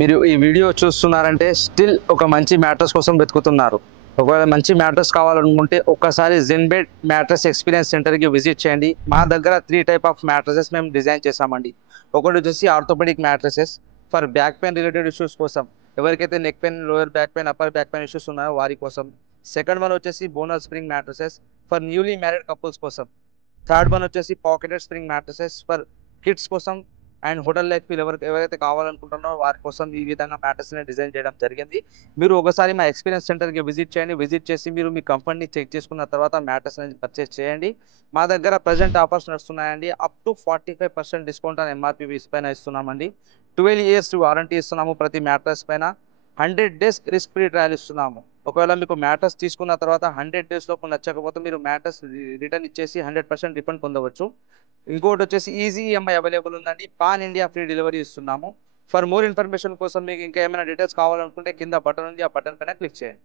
మీరు ఈ video చూస్తున్నారంటే still ఒక మంచి మ్యాట్రెస్ కోసం వెతుకుతున్నారు. ఒకవేళ మంచి మ్యాట్రెస్ కావాలనుకుంటే ఒక్కసారి జిన్బెడ్ మ్యాట్రెస్ ఎక్స్పీరియన్స్ సెంటర్కి విజిట్ చేయండి. మా దగ్గర 3 టైప్ ఆఫ్ మ్యాట్రెసెస్ మేము డిజైన్ చేసామండి. ఒకటి వచ్చేసి orthopaedic mattresses for back pain related issues కోసం, ఎవరికైతే neck pain, lower back pain, upper back pain issues ఉన్నాయో వారి కోసం. సెకండ్ వన్ వచ్చేసి bonus spring mattresses for newly married couples కోసం. థర్డ్ వన్ వచ్చేసి pocketed spring mattresses for kids కోసం and hotel life feel ఎవరైతే కావాలనుకుంటున్నారో వారి కోసం ఈ విధంగా మ్యాట్రెస్ని డిజైన్ చేయడం జరిగింది. మీరు ఒకసారి మా ఎక్స్పీరియన్స్ సెంటర్కి విజిట్ చేయండి. విజిట్ చేసి మీరు మీ కంఫర్ట్ని చెక్ చేసుకున్న తర్వాత మ్యాట్రెస్ అనేది పర్చేస్ చేయండి. మా దగ్గర ప్రజెంట్ ఆఫర్స్ నడుస్తున్నాయండి. అప్ టు 45% డిస్కౌంట్ అని ఎంఆర్పీ పైన ఇస్తున్నామండి. 12 years వారంటీ ఇస్తున్నాము ప్రతి మ్యాట్రెస్ పైన. 100 days రిస్క్ ఫ్రీ ట్రయల్ ఇస్తున్నాము. ఒకవేళ మీకు మ్యాట్రెస్ తీసుకున్న తర్వాత 100 days లోపు నచ్చకపోతే మీరు మ్యాట్రెస్ రిటర్న్ ఇచ్చేసి 100% రిఫండ్ పొందవచ్చు. ఇంకోటి వచ్చేసి ఈజీ ఈఎంఐ అవైలబుల్ ఉందండి. పాన్ ఇండియా ఫ్రీ డెలివరీ ఇస్తున్నాము. ఫర్ మోర్ ఇన్ఫర్మేషన్ కోసం మీకు ఇంకా ఏమైనా డీటెయిల్స్ కావాలనుకుంటే కింద బటన్ ఉంది, ఆ బటన్ పైన క్లిక్ చేయండి.